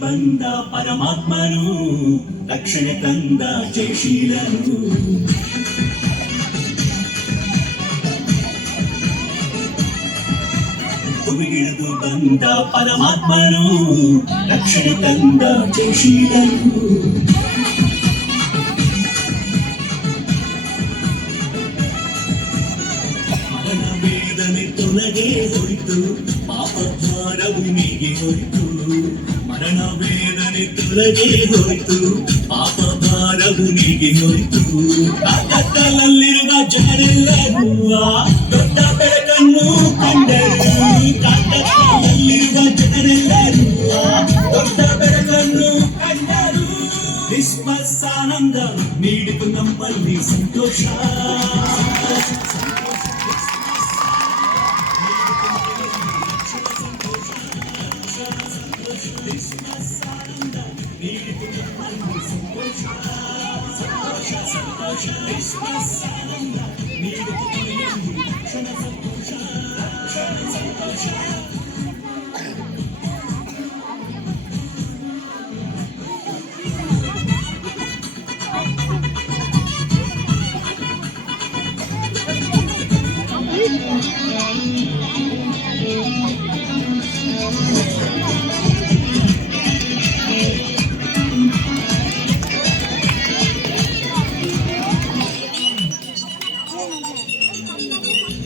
ಬಂದ ಪರಮಾತ್ಮನು ರಕ್ಷಣೆ ತಂದ ಜಯಶೀಲನು. ಭುವಿಗಿಳಿದು ಬಂದ ಪರಮಾತ್ಮನು ರಕ್ಷಣೆ ತಂದ ಜಯಶೀಲನು. ಮರಣ ವೇದನೆ ತೊಲಗೆ ಹೋಯಿತು, ಪಾಪ ಭಾರವು ನೀಗೆ ಹೋಯಿತು. ಮರಣ ವೇದನೆ ತೊಲಗೆ ಹೋಯಿತು, ಪಾಪ ಭಾರವು ನೀಗೆ ಹೋಯಿತು. ಕತ್ತಲಲ್ಲಿರುವ ಜನರೆಲ್ಲರೂ ದೊಡ್ಡ ಬೆಳಕನ್ನು ಕಂಡರು. ಕತ್ತಲಲ್ಲಿರುವ ಜನರೆಲ್ಲರೂ ದೊಡ್ಡ ಬೆಳಕನ್ನು ಕಂಡರು. ಕ್ರಿಸ್ಮಸ್ ಆನಂದ ನೀಡಿತು ನಮ್ಮಲ್ಲಿ ಸಂತೋಷ.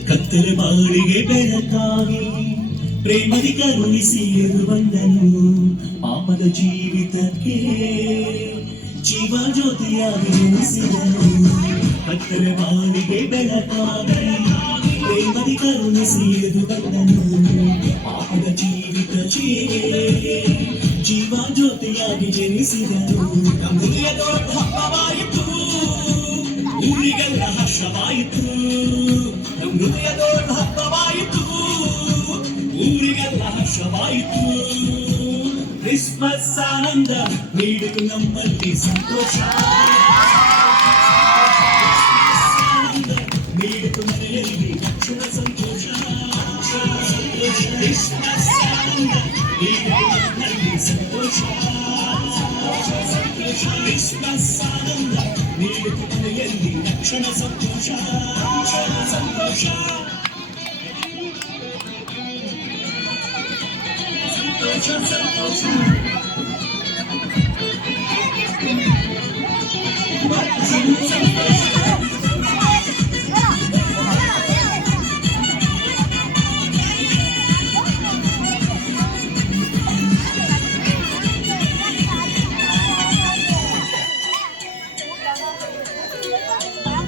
ಕತ್ತಲೆ ಬಾಳಿಗೆ ಬೆಳಕಾಗಿ ಪ್ರೇಮದಿ ಕರುಣಿಸಿ ಬಂದನು. ಪಾಪದ ಜೀವಿತಕ್ಕೆ ಜೀವ ಜ್ಯೋತಿಯಾಗಿ ಜನಿಸಿದನು. ಕತ್ತಲೆ ಬಾಳಿಗೆ ಬೆಳಕಾಗಿ ಪ್ರೇಮದಿ ಕರುಣಿಸಿ ಬಂದನು. ಪಾಪದ ಜೀವಿತಕ್ಕೆ ಜೀವ ಜ್ಯೋತಿಯಾಗಿ ಜನಿಸಿದನು. ನಮ್ಮುಲಿಯ ದೊಡ್ಡ ಹಬ್ಬವಾಯಿತು, ಊರಿಗೆಲ್ಲ ಹರ್ಷವಾಯಿತು. ಹೃದಯ ದೊಡ್ಡ ಹಬ್ಬವಾಯಿತು, ಊರಿಗೆಲ್ಲ ಹರ್ಷವಾಯಿತು. ಕ್ರಿಸ್ಮಸ್ ಆನಂದ ನೀಡಿತು ನಮ್ಮಲ್ಲಿ ಸಂತೋಷ. ಆನಂದ ನೀಡಿತು ಮನೆಯಲ್ಲಿ ರಕ್ಷಣ ಸಂತೋಷ. ಕ್ರಿಸ್ಮಸ್ ಆನಂದ ನೀಡಿತು ನಮ್ಮಲ್ಲಿ ಸಂತೋಷ. ಕ್ರಿಸ್ಮಸ್ ಆನಂದ ನೀಡಿತು ಮನೆಯಲ್ಲಿ ರಕ್ಷಣ ಸಂತೋಷ. ಸಂತೋಷ ಸಂತೋಷ ಸಂತೋಷ.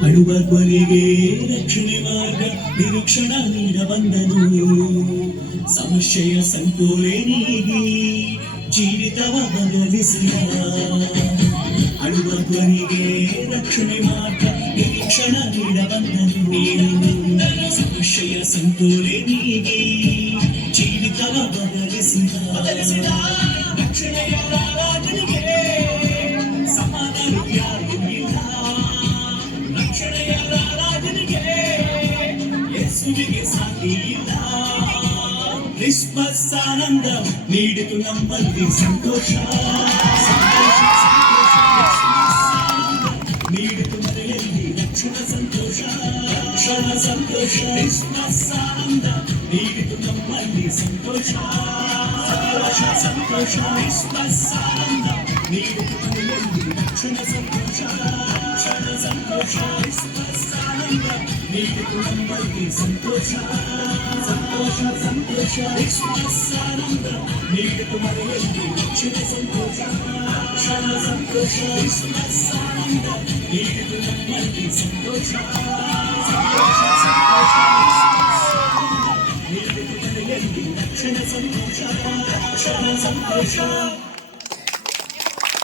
ಅಳುವ ಕೊನೆಗೆ ರಕ್ಷಣೆ ಮಾರ್ಗ ನಿರೀಕ್ಷಣ ನೀಡ ಬಂದನು. ಸಮಸ್ಯೆಯ ಸಂಕೋಲೆ ನೀಗಿ ಜೀವಿತವ ಬದಲಿಸಿದ. ಅಳುವ ಕೊನೆಗೆ ರಕ್ಷಣೆ ಮಾರ್ಗ ನಿರೀಕ್ಷಣ ನೀಡ ಬಂದನು. ಸಮಸ್ಯೆಯ ಸಂಕೋಲೆ ನೀಗಿ ಜೀವಿತವ ಬದಲಿಸಿದ. ರಕ್ಷಣೆಯ ರಾಜನಿಗೆ ಸಮಾಧಾನ ಯಾರು ಇಲ್ಲ. ರಕ್ಷಣೆಯ ರಾಜನಿಗೆ ಯೇಸುವಿಗೆ ಸಾಟಿ ಇಲ್ಲ. ಕ್ರಿಸ್ಮಸ್ ಆನಂದ ನೀಡಿತು ನಮ್ಮಲ್ಲಿ ಸಂತೋಷ. ನೀಡಿತು ಮನೆಯಲ್ಲಿ ರಕ್ಷಣ ಸಂತೋಷ. ರಕ್ಷಣ ಸಂತೋಷ. ಕ್ರಿಸ್ಮಸ್ ಆನಂದ ನೀಡಿತು ನಮ್ಮಲ್ಲಿ ಸಂತೋಷ. ಸಂತೋಷ ಕ್ರಿಸ್ಮಸ್ ಆನಂದ ನೀಡಿತು ಮನೆಯಲ್ಲಿ ರಕ್ಷಣ ಸಂತೋಷ. ಸಂತೋಷ ಕ್ರಿಸ್ಮಸ್ ಆನಂದ ನೀಡಿತು ನಮ್ಮಲ್ಲಿ ಸಂತೋಷ. ಸಂತೋಷ ಸಂತೋಷ ಕ್ರಿಸ್ಮಸ್ ಆನಂದ ನೀಡಿತು ಮನೆಯಲ್ಲಿ ರಕ್ಷಣ ಸಂತೋಷ. ಸಂತೋಷ ಕ್ರಿಸ್ಮಸ್ ಆನಂದ ನೀಡಿತು ನಮ್ಮಲ್ಲಿ ಸಂತೋಷ. ಸಂತೋಷ ಸಂತೋಷ ನೀಡಿತು ಮನೆಯಲ್ಲಿ ರಕ್ಷಣ ಸಂತೋಷ. ಸಂತೋಷ